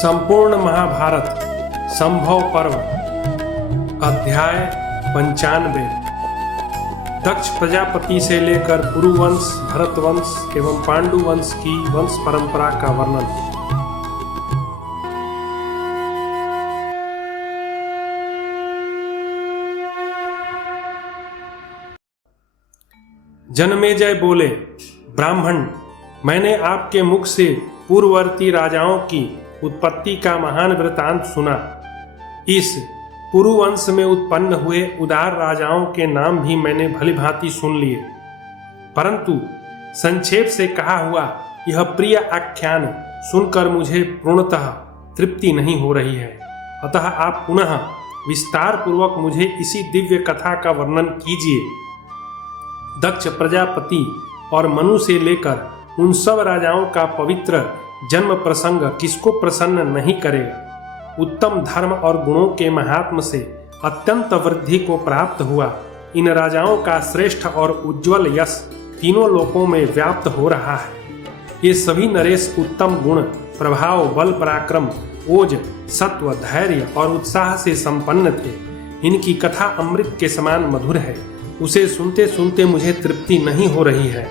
संपूर्ण महाभारत संभव पर्व अध्याय 95। दक्ष प्रजापति से लेकर पुरुवंश, भरतवंश एवं पांडुवंश की वंश परंपरा का वर्णन। जनमेजय बोले, ब्राह्मण, मैंने आपके मुख से पूर्ववर्ती राजाओं की उत्पत्ति का महान वृतांत सुना। इस पुरुवंश में उत्पन्न हुए उदार राजाओं के नाम भी मैंने भली भांति सुन लिए, परंतु संक्षेप से कहा हुआ यह प्रिय आख्यान सुनकर मुझे पूर्णतः तृप्ति नहीं हो रही है। अतः आप पुनः विस्तार पूर्वक मुझे इसी दिव्य कथा का वर्णन कीजिए। दक्ष प्रजापति और मनु से लेकर उन सब राजाओं का पवित्र जन्म प्रसंग किसको प्रसन्न नहीं करेगा। उत्तम धर्म और गुणों के महात्म से अत्यंत वृद्धि को प्राप्त हुआ इन राजाओं का श्रेष्ठ और उज्जवल यश तीनों लोकों में व्याप्त हो रहा है। ये सभी नरेश उत्तम गुण, प्रभाव, बल, पराक्रम, ओज, सत्व, धैर्य और उत्साह से संपन्न थे। इनकी कथा अमृत के समान मधुर है। उसे सुनते सुनते मुझे तृप्ति नहीं हो रही है।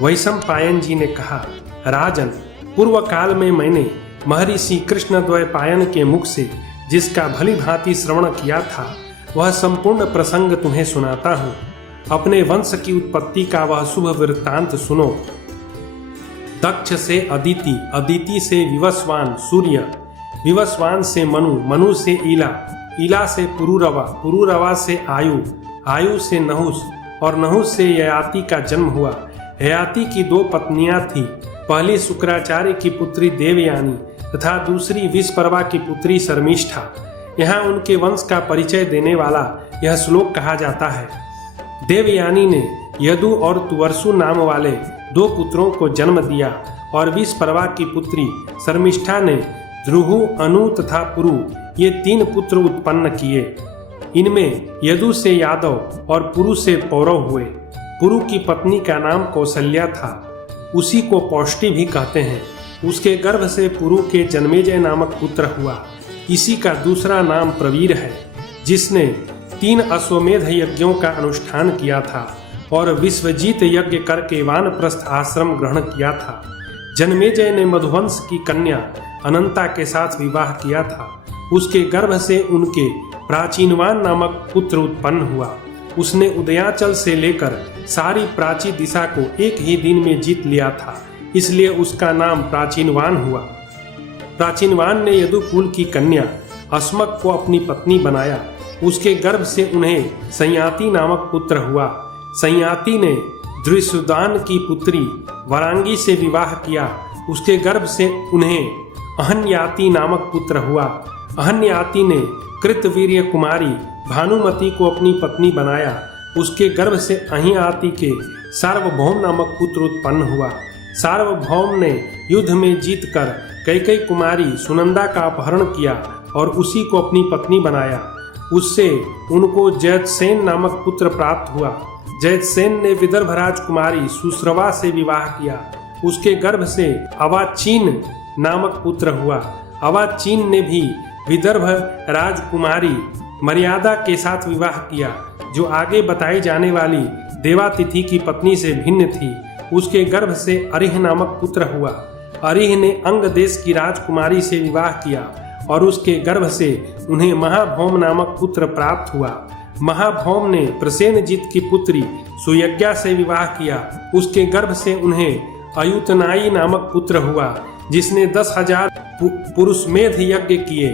वैशंपायन जी ने कहा, राजन, पूर्व काल में मैंने महर्षि कृष्णद्वैपायन के मुख से जिसका भली भांति श्रवण किया था, वह संपूर्ण प्रसंग तुम्हें सुनाता हूँ। अपने वंश की उत्पत्ति का वह शुभ वृत्तांत सुनो। दक्ष से अदिति, अदिति से विवस्वान सूर्य, विवस्वान से मनु, मनु से ईला, ईला से पुरुरवा, पुरुरवा से आयु, आयु से नहुस और नहुस से ययाति का जन्म हुआ। ययाति की दो पत्नियां थीं, पहली शुक्राचार्य की पुत्री देवयानी तथा दूसरी विषपर्वा की पुत्री शर्मिष्ठा। यहाँ उनके वंश का परिचय देने वाला यह श्लोक कहा जाता है। देवयानी ने यदु और तुवर्सु नाम वाले दो पुत्रों को जन्म दिया और विषपर्वा की पुत्री शर्मिष्ठा ने ध्रुहु, अनु तथा पुरु ये तीन पुत्र उत्पन्न किए। इनमें यदु से यादव और पुरु से पौरव हुए। पुरु की पत्नी का नाम कौशल्या था, उसी को पौष्टि भी कहते हैं। उसके गर्भ से पुरु के जनमेजय नामक पुत्र हुआ। इसी का दूसरा नाम प्रवीर है, जिसने 3 अश्वमेध यज्ञों का अनुष्ठान किया था और विश्वजीत यज्ञ करके वानप्रस्थ आश्रम ग्रहण किया था। जनमेजय ने मधुवंश की कन्या अनंता के साथ विवाह किया था। उसके गर्भ से उनके प्राचीनवान नामक पुत्र उत्पन्न हुआ। उसने उदयाचल से लेकर सारी प्राची दिशा को एक ही दिन में जीत लिया था, इसलिए उसका नाम प्राचीनवान हुआ। प्राचीनवान ने यदुकुल की कन्या अस्मक को अपनी पत्नी बनाया। उसके गर्भ से उन्हें संयाति नामक पुत्र हुआ। संयाति ने द्रुसुदान की पुत्री वरांगी से विवाह किया। उसके गर्भ से उन्हें अहन्याति नामक पुत्र हुआ। अहन्याति ने कृतवीर्य कुमारी भानुमति को अपनी पत्नी बनाया। उसके गर्भ से अहियाति के सार्वभौम नामक पुत्र उत्पन्न हुआ। सार्वभौम ने युद्ध में जीतकर कैकेयी कुमारी सुनंदा का अपहरण किया और उसी को अपनी पत्नी बनाया। उससे उनको जयतसेन नामक पुत्र प्राप्त हुआ। जयतसेन ने विदर्भ राजकुमारी सुश्रवा से विवाह किया। उसके गर्भ से अवाचीन नामक पुत्र हुआ। अवाचीन ने भी विदर्भ राजकुमारी मर्यादा के साथ विवाह किया, जो आगे बताई जाने वाली देवातिथि की पत्नी से भिन्न थी। उसके गर्भ से अरिह नामक पुत्र हुआ। अरिह ने अंग देश की राजकुमारी से विवाह किया और उसके गर्भ से उन्हें महाभौम नामक पुत्र प्राप्त हुआ। महाभौम ने प्रसेनजीत की पुत्री सुयज्ञा से विवाह किया। उसके गर्भ से उन्हें अयुतनाई नामक पुत्र हुआ, जिसने 10,000 पुरुषमेध यज्ञ किए।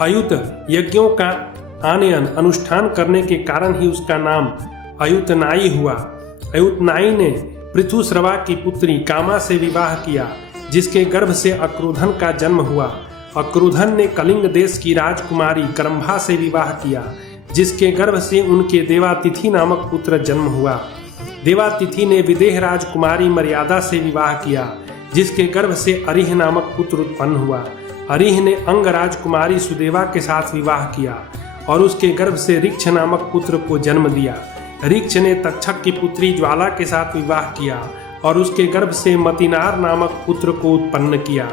अयुत यज्ञों का आनयन अनुष्ठान करने के कारण ही उसका नाम अयुतनाई हुआ। अयुतनाई ने पृथुश्रवा की पुत्री कामा से विवाह किया, जिसके गर्भ से अक्रुधन का जन्म हुआ। अक्रुधन ने कलिंग देश की राजकुमारी करम्भा से विवाह किया, जिसके गर्भ से उनके देवातिथि नामक पुत्र जन्म हुआ। देवातिथि ने विदेह राजकुमारी मर्यादा से विवाह किया, जिसके गर्भ से अरिह नामक पुत्र उत्पन्न हुआ। अरिह ने अंग राजकुमारी सुदेवा के साथ विवाह किया और उसके गर्भ से ऋक्ष नामक पुत्र को जन्म दिया। ऋक्ष ने तक्षक की पुत्री ज्वाला के साथ विवाह किया और उसके गर्भ से मतिनार नामक पुत्र को उत्पन्न किया।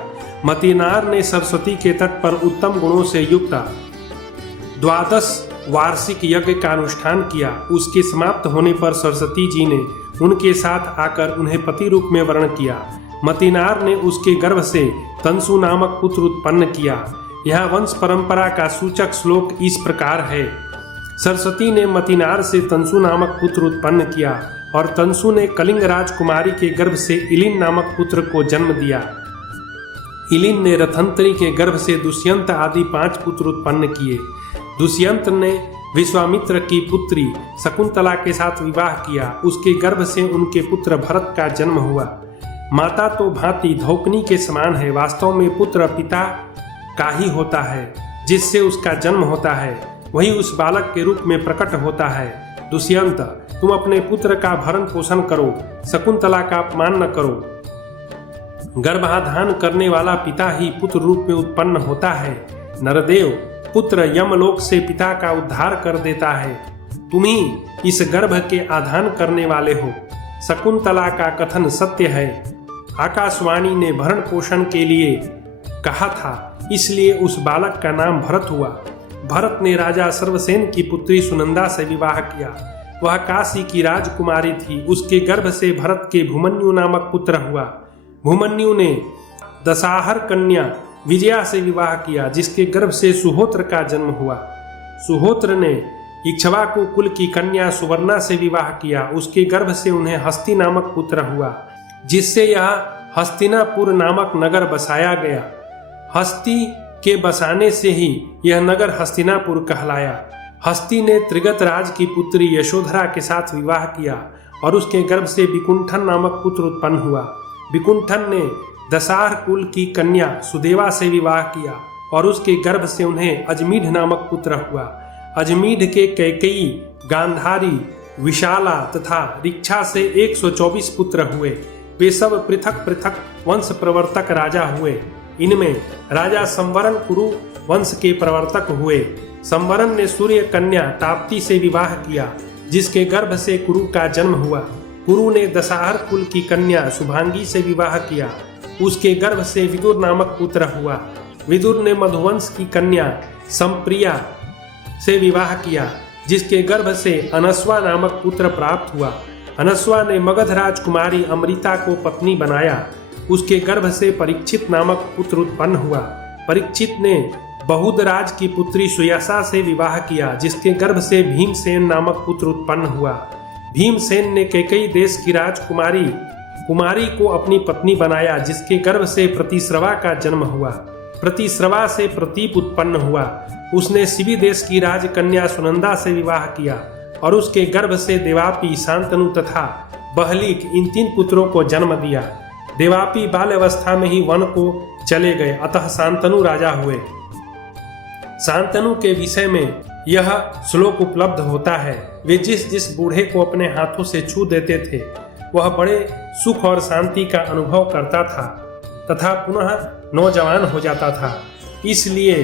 मतिनार ने सरस्वती के तट पर उत्तम गुणों से युक्त 12 वार्षिक यज्ञ का अनुष्ठान किया। उसके समाप्त होने पर सरस्वती जी ने उनके साथ आकर उन्हें पति रूप में वर्ण किया। मतिनार ने उसके गर्भ से तंसु नामक पुत्र उत्पन्न किया। यहाँ वंश परंपरा का सूचक श्लोक इस प्रकार है। सरस्वती ने मतिनार से तंसु नामक पुत्र उत्पन्न किया और तंसु ने कलिंग राजकुमारी के गर्भ से इलिन नामक पुत्र को जन्म दिया। इलिन ने रथंतरी के गर्भ से दुष्यंत आदि 5 पुत्र उत्पन्न किए। दुष्यंत ने विश्वामित्र की पुत्री शकुंतला के साथ विवाह किया। उसके गर्भ से उनके पुत्र भरत का जन्म हुआ। माता तो भांति धौकनी के समान है, वास्तव में पुत्र पिता का ही होता है, जिससे उसका जन्म होता है, वही उस बालक के रूप में प्रकट होता है। दुष्यंत, तुम अपने पुत्र का भरण पोषण करो, शकुंतला का अपमान न करो। गर्भाधान करने वाला पिता ही पुत्र रूप में उत्पन्न होता है। नरदेव, पुत्र यमलोक से पिता का उद्धार कर देता है। तुम ही इस गर्भ के आधान करने वाले हो। शकुंतला का कथन सत्य है। आकाशवाणी ने भरण पोषण के लिए कहा था, इसलिए उस बालक का नाम भरत हुआ। भरत ने राजा सर्वसेन की पुत्री सुनंदा से विवाह किया। वह काशी की राजकुमारी थी। उसके गर्भ से भरत के भूमन्यु नामक पुत्र हुआ। भूमन्यु ने दशाहर कन्या विजया से विवाह किया, जिसके गर्भ से सुहोत्र का जन्म हुआ। सुहोत्र ने इक्ष्वाकु कुल की कन्या सुवर्णा से विवाह किया। उसके गर्भ से उन्हें हस्ती नामक पुत्र हुआ, जिससे यह हस्तिनापुर नामक नगर बसाया गया। हस्ती के बसाने से ही यह नगर हस्तिनापुर कहलाया। हस्ती ने त्रिगत राज की पुत्री यशोधरा के साथ विवाह किया और उसके गर्भ से विकुंठन नामक पुत्र उत्पन्न हुआ। विकुंठन ने दशार कुल की कन्या सुदेवा से विवाह किया और उसके गर्भ से उन्हें अजमीढ़ नामक पुत्र हुआ। अजमीढ़ के कैकेयी, गांधारी, विशाला तथा रिक्षा से 124 पुत्र हुए। वे सब पृथक पृथक वंश प्रवर्तक राजा हुए। इनमें राजा संवरण कुरु वंश के प्रवर्तक हुए। संवरण ने सूर्य कन्या ताप्ती से विवाह किया, जिसके गर्भ से कुरु का जन्म हुआ। कुरु ने दशाहर कुल की कन्या शुभांगी से विवाह किया। उसके गर्भ से विदुर नामक पुत्र हुआ। विदुर ने मधुवंश की कन्या संप्रिया से विवाह किया, जिसके गर्भ से अनस्वा नामक पुत्र प्राप्त हुआ। अनस्वा ने मगध राजकुमारी अमृता को पत्नी बनाया। उसके गर्भ से परीक्षित नामक पुत्र उत्पन्न हुआ। परीक्षित ने बहुदराज की पुत्री सुयसा से विवाह किया, जिसके गर्भ से भीमसेन नामक पुत्र उत्पन्न हुआ। भीमसेन ने कैकेयी देश की राजकुमारी कुमारी को अपनी पत्नी बनाया, जिसके गर्भ से प्रतिश्रवा का जन्म हुआ। प्रतिश्रवा से प्रतीप उत्पन्न हुआ। उसने शिवी देश की राजकन्या सुनंदा से विवाह किया और उसके गर्भ से देवापी, शांतनु तथा बहलिक इन 3 पुत्रों को जन्म दिया। देवापी बाल्यावस्था में ही वन को चले गए, अतः शांतनु राजा हुए। शांतनु के विषय में यह श्लोक उपलब्ध होता है। वे जिस जिस बूढ़े को अपने हाथों से छू देते थे, वह बड़े सुख और शांति का अनुभव करता था तथा पुनः नौजवान हो जाता था। इसलिए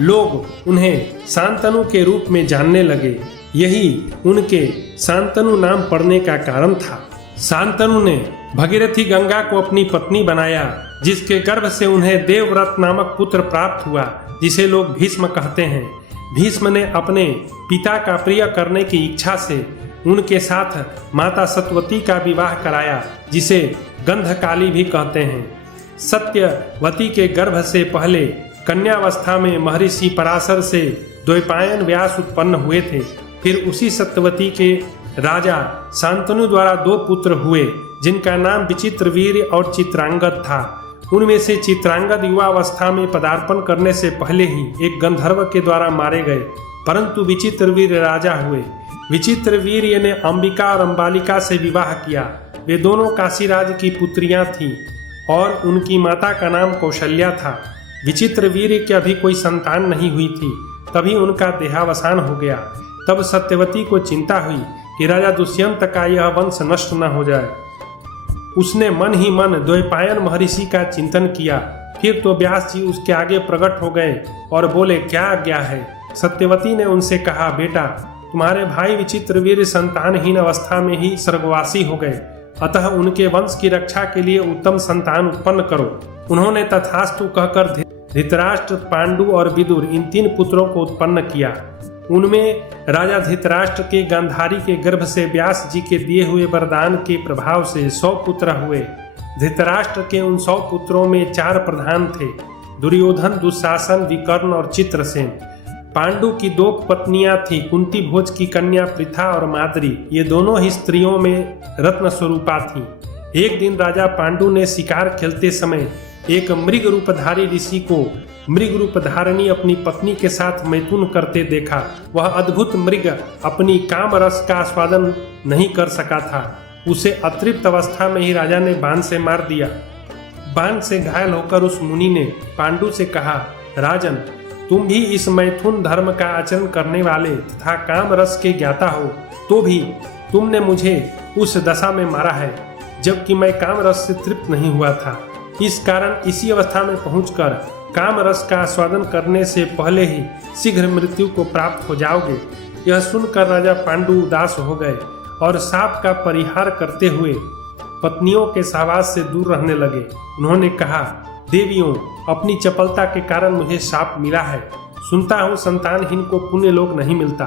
लोग उन्हें शांतनु के रूप में जानने लगे। यही उनके शांतनु नाम पड़ने का कारण था। शांतनु ने भगीरथी गंगा को अपनी पत्नी बनाया, जिसके गर्भ से उन्हें देवव्रत नामक पुत्र प्राप्त हुआ, जिसे लोग भीष्म कहते हैं। भीष्म ने अपने पिता का प्रिय करने की इच्छा से उनके साथ माता सत्यवती का विवाह कराया, जिसे गंधकाली भी कहते हैं। सत्यवती के गर्भ से पहले कन्यावस्था में महर्षि पराशर से द्वैपायन व्यास उत्पन्न हुए थे। फिर उसी सत्यवती के राजा शांतनु द्वारा 2 पुत्र हुए, जिनका नाम विचित्रवीर्य और चित्रांगद था। उनमें से चित्रांगद युवावस्था में पदार्पण करने से पहले ही एक गंधर्व के द्वारा मारे गए, परंतु विचित्रवीर्य राजा हुए। विचित्रवीर्य ने अंबिका और अंबालिका से विवाह किया। वे दोनों काशीराज की पुत्रियां थीं और उनकी माता का नाम कौशल्या था। विचित्रवीर्य की अभी कोई संतान नहीं हुई थी, तभी उनका देहावसान हो गया। तब सत्यवती को चिंता हुई कि राजा दुष्यंत का यह वंश नष्ट न हो जाए। उसने मन ही मन द्वैपायन महर्षि का चिंतन किया। फिर तो व्यास जी उसके आगे प्रकट हो गए और बोले, क्या आज्ञा है? सत्यवती ने उनसे कहा, बेटा, तुम्हारे भाई विचित्रवीर्य संतानहीन अवस्था में ही स्वर्गवासी हो गए। अतः उनके वंश की रक्षा के लिए उत्तम संतान उत्पन्न करो। उन्होंने तथास्तु कहकर धृतराष्ट्र, पांडु और विदुर इन 3 पुत्रों को उत्पन्न किया। उनमें राजा धृतराष्ट्र के गांधारी के गर्भ से व्यास जी के दिए हुए वरदान के प्रभाव से 100 पुत्र हुए। धृतराष्ट्र के उन 100 पुत्रों में 4 प्रधान थे, दुर्योधन, दुशासन, विकर्ण और चित्रसेन। पांडु की 2 पत्नियां थीं, कुंती भोज की कन्या पृथा और माद्री। ये दोनों ही स्त्रियों में रत्न स्वरूपा थीं। एक दिन राजा पांडु ने शिकार खेलते समय एक मृग रूपधारी ऋषि को मृग रूपधारिणी अपनी पत्नी के साथ मैथुन करते देखा। वह अद्भुत मृग अपनी काम रस का आस्वादन नहीं कर सका था। उसे अतृप्त अवस्था में ही राजा ने बाण से मार दिया। बाण से घायल होकर उस मुनि ने पांडु से कहा, राजन, तुम भी इस मैथुन धर्म का आचरण करने वाले तथा काम रस के ज्ञाता हो, तो भी तुमने मुझे उस दशा में मारा है जबकि मैं काम रस से तृप्त नहीं हुआ था। इस कारण इसी अवस्था में पहुंचकर काम रस का आस्वादन करने से पहले ही शीघ्र मृत्यु को प्राप्त हो जाओगे। यह सुनकर राजा पांडु उदास हो गए और शाप का परिहार करते हुए पत्नियों के सहवास से दूर रहने लगे। उन्होंने कहा, देवियों, अपनी चपलता के कारण मुझे शाप मिला है। सुनता हूँ संतानहीन को पुण्य लोक नहीं मिलता,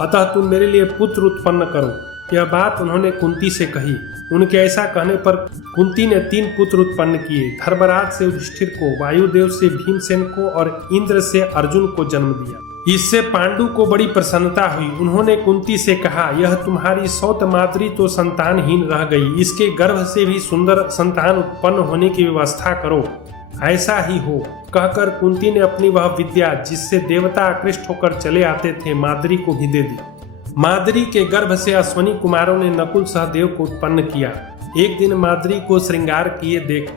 अतः तुम मेरे लिए पुत्र उत्पन्न करो। यह बात उन्होंने कुंती से कही। उनके ऐसा कहने पर कुंती ने 3 पुत्र उत्पन्न किए। धर्मराज से युधिष्ठिर को, वायुदेव से भीमसेन को और इंद्र से अर्जुन को जन्म दिया। इससे पांडु को बड़ी प्रसन्नता हुई। उन्होंने कुंती से कहा, यह तुम्हारी सौत माद्री तो संतानहीन रह गई, इसके गर्भ से भी सुंदर संतान उत्पन्न होने की व्यवस्था करो। ऐसा ही हो। कहकर कुंती ने अपनी वह विद्या जिससे देवता आकृष्ट होकर चले आते थे माद्री को भी दे दी। माद्री के गर्भ से अश्वनी कुमारों ने नकुल सहदेव को उत्पन्न किया। एक दिन माद्री को श्रृंगार किए देख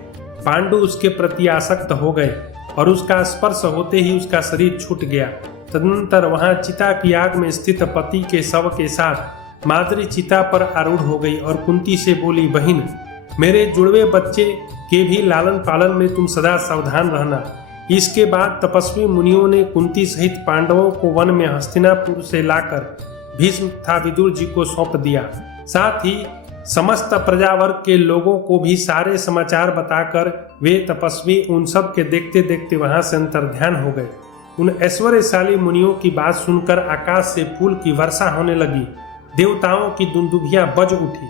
पांडु उसके प्रति आसक्त हो गए और उसका स्पर्श होते ही उसका शरीर छूट गया। तदनंतर वहां चिता की आग में स्थित पति के शव के साथ माद्री चिता पर आरूढ़ हो गई और कुंती से बोली, बहिन, मेरे जुड़वे बच्चे के भी लालन पालन में तुम सदा सावधान रहना। इसके बाद तपस्वी मुनियों ने कुंती सहित पांडवों को वन में हस्तिनापुर से लाकर भीष्म तथा विदुर जी को सौंप दिया। साथ ही समस्त प्रजावर्ग के लोगों को भी सारे समाचार बताकर वे तपस्वी उन सब के देखते देखते वहां से अंतर्ध्यान हो गए। उन ऐश्वर्यशाली मुनियों की बात सुनकर आकाश से फूल की वर्षा होने लगी। देवताओं की दुंदुभियां बज उठी।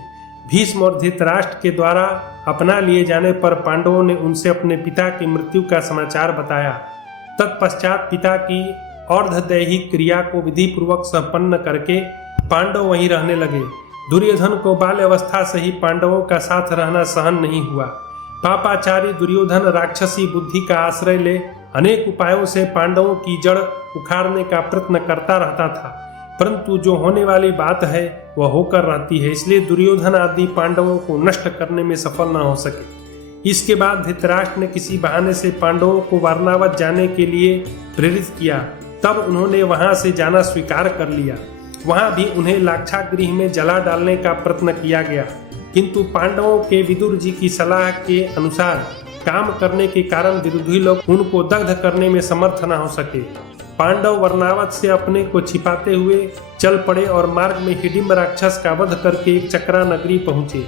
भीष्म और धृतराष्ट्र के द्वारा अपना लिए जाने पर पांडवों ने उनसे अपने पिता की मृत्यु का समाचार बताया। तत्पश्चात पिता की अर्धदैहिक क्रिया को विधि पूर्वक संपन्न करके पांडव वहीं रहने लगे। दुर्योधन को बाल्य अवस्था से ही पांडवों का साथ रहना सहन नहीं हुआ। पापाचारी दुर्योधन राक्षसी बुद्धि का आश्रय ले अनेक उपायों से पांडवों की जड़ उखाड़ने का प्रयत्न करता रहता था, परंतु जो होने वाली बात है वह होकर रहती है। इसलिए दुर्योधन आदि पांडवों को नष्ट करने में सफल न हो सके। इसके बाद धृतराष्ट्र ने किसी बहाने से पांडवों को वारणावत जाने के लिए प्रेरित किया। तब उन्होंने वहां से जाना स्वीकार कर लिया। वहां भी उन्हें लाक्षागृह में जला डालने का प्रयत्न किया गया, किंतु पांडवों के विदुर जी की सलाह के अनुसार काम करने के कारण विरोधी लोग उनको दग्ध करने में समर्थ न हो सके। पांडव वर्णावत से अपने को छिपाते हुए चल पड़े और मार्ग में हिडिंब राक्षस का वध करके एक चक्रा नगरी पहुंचे।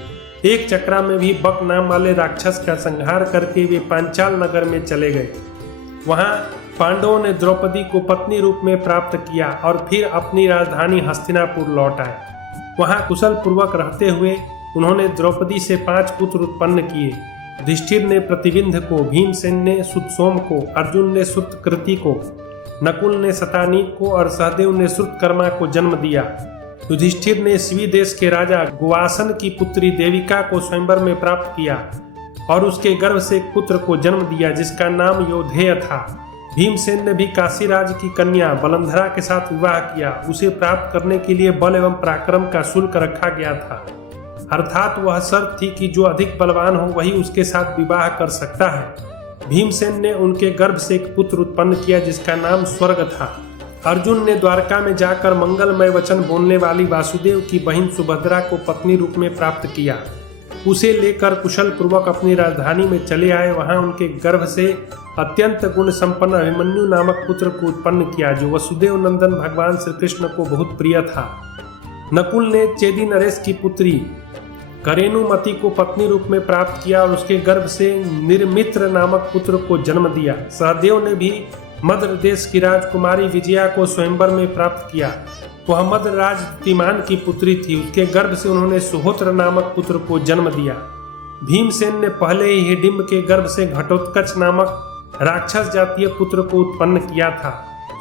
एक चक्रा में भी बक नाम वाले राक्षस का संहार करके वे पांचाल नगर में चले गए। वहां पांडवों ने द्रौपदी को पत्नी रूप में प्राप्त किया और फिर अपनी राजधानी हस्तिनापुर लौट आए। वहां कुशल पूर्वक रहते हुए उन्होंने द्रौपदी से 5 पुत्र उत्पन्न किए। युधिष्ठिर ने प्रतिविंध को, भीमसेन ने सुतसोम को, अर्जुन ने सुतकृति को, नकुल ने शतानीक को और सहदेव ने श्रुतकर्मा को जन्म दिया। युधिष्ठिर ने स्वी देश के राजा गुवासन की पुत्री देविका को स्वयंवर में प्राप्त किया और उसके गर्भ से एक पुत्र को जन्म दिया जिसका नाम योधेय था। भीमसेन ने भी काशीराज की कन्या बलंधरा के साथ विवाह किया। उसे प्राप्त करने के लिए बल एवं पराक्रम का शुल्क रखा गया था, अर्थात वह शर्त थी कि जो अधिक बलवान हो वही उसके साथ विवाह कर सकता है। भीमसेन ने उनके गर्भ से एक पुत्र उत्पन्न किया जिसका नाम स्वर्ग था। अर्जुन ने द्वारका में जाकर मंगलमय वचन बोलने वाली वासुदेव की बहन सुभद्रा को पत्नी रूप में प्राप्त किया। उसे लेकर कुशल पूर्वक अपनी राजधानी में चले आए। वहां उनके गर्भ से अत्यंत गुण संपन्न अभिमन्यु नामक पुत्र को उत्पन्न किया जो वसुदेव नंदन भगवान श्री कृष्ण को बहुत प्रिय था। नकुल ने चेदी नरेश की पुत्री करेनुमति को पत्नी रूप में प्राप्त किया और उसके गर्भ से निर्मित्र नामक पुत्र को जन्म दिया। सहदेव ने भी मद्र देश की राजकुमारी विजया को स्वयंवर में प्राप्त किया। वह मद्र राज तिमान की पुत्री थी। उसके गर्भ से उन्होंने सुहोत्र नामक पुत्र को जन्म दिया। भीमसेन ने पहले ही हिडिंब के गर्भ से घटोत्कच नामक राक्षस जातीय पुत्र को उत्पन्न किया था।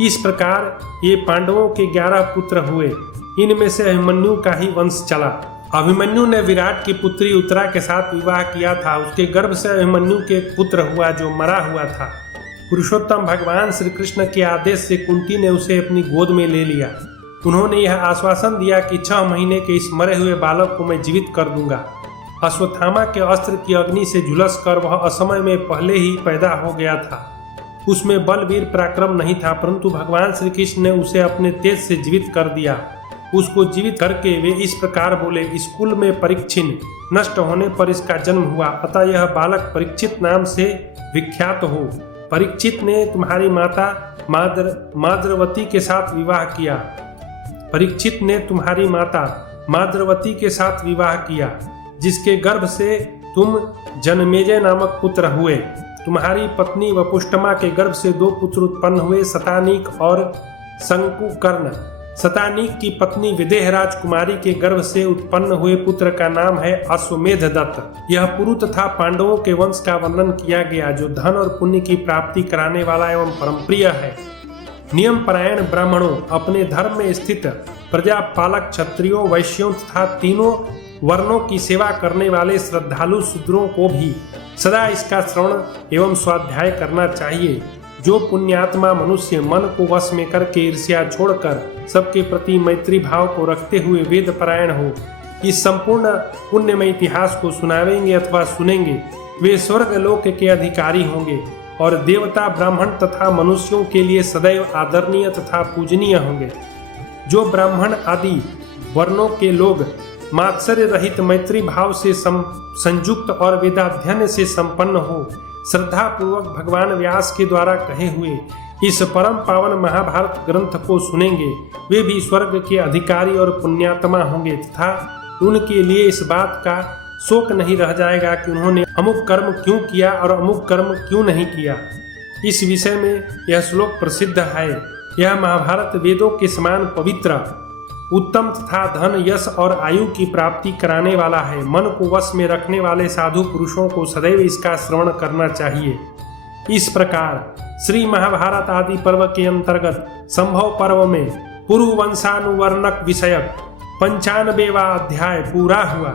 इस प्रकार ये पांडवों के 11 पुत्र हुए। इनमें से अभिमन्यु का ही वंश चला। अभिमन्यु ने विराट की पुत्री उत्तरा के साथ विवाह किया था। उसके गर्भ से अभिमन्यु के एक पुत्र हुआ जो मरा हुआ था। पुरुषोत्तम भगवान श्री कृष्ण के आदेश से कुंती ने उसे अपनी गोद में ले लिया। उन्होंने यह आश्वासन दिया कि 6 महीने के इस मरे हुए बालक को मैं जीवित कर दूंगा। अश्वत्थामा के अस्त्र की अग्नि से झुलस कर वह असमय में पहले ही पैदा हो गया था। उसमें बलवीर पराक्रम नहीं था, परंतु भगवान श्री कृष्ण ने उसे अपने तेज से जीवित कर दिया। उसको जीवित करके वे इस प्रकार बोले, इस कुल में परीक्षिन नष्ट होने पर इसका जन्म हुआ, अतः यह बालक परीक्षित नाम से विख्यात हो। परीक्षित ने तुम्हारी माता माद्रवती के साथ विवाह किया। परीक्षित ने तुम्हारी माता माद्रवती के साथ विवाह किया, जिसके गर्भ से तुम जनमेजय नामक पुत्र हुए। तुम्हारी पत्नी वपुष्टमा के गर्भ से 2 पुत्र उत्पन्न हुए, शतानीक और शंकुकर्ण। शतानीक की पत्नी विदेह राजकुमारी के गर्भ से उत्पन्न हुए पुत्र का नाम है अश्वमेध दत्त। यह पुरु तथा पांडवों के वंश का वर्णन किया गया, जो धन और पुण्य की प्राप्ति कराने वाला एवं परमप्रिय है। नियम परायण ब्राह्मणों, अपने धर्म में स्थित प्रजापालक क्षत्रियों, वैश्यों तथा तीनों वर्णों की सेवा करने वाले श्रद्धालु शूद्रों को भी सदा इसका श्रवण एवं स्वाध्याय करना चाहिए। जो पुण्यात्मा मनुष्य मन को वश में करके ईर्ष्या छोड़कर सबके प्रति मैत्री भाव को रखते हुए वेद परायण हो, इस संपूर्ण पुण्यमय इतिहास को सुनावेंगे अथवा सुनेंगे, वे स्वर्ग लोक के अधिकारी होंगे और देवता, ब्राह्मण तथा मनुष्यों के लिए सदैव आदरणीय तथा पूजनीय होंगे। जो ब्राह्मण आदि वर्णों के लोग मात्सर्य रहित मैत्री भाव से संयुक्त और वेदाध्ययन से संपन्न हो, श्रद्धा पूर्वक भगवान व्यास के द्वारा कहे हुए इस परम पावन महाभारत ग्रंथ को सुनेंगे, वे भी स्वर्ग के अधिकारी और पुण्यात्मा होंगे तथा उनके लिए इस बात का शोक नहीं रह जाएगा कि उन्होंने अमुक कर्म क्यों किया और अमुक कर्म क्यों नहीं किया। इस विषय में यह श्लोक प्रसिद्ध है। यह महाभारत वेदों के समान पवित्र, उत्तम तथा धन, यश और आयु की प्राप्ति कराने वाला है। मन को वश में रखने वाले साधु पुरुषों को सदैव इसका श्रवण करना चाहिए। इस प्रकार श्री महाभारत आदि पर्व के अंतर्गत संभव पर्व में पुरुवंशानुवर्णक विषयक 95वां अध्याय पूरा हुआ।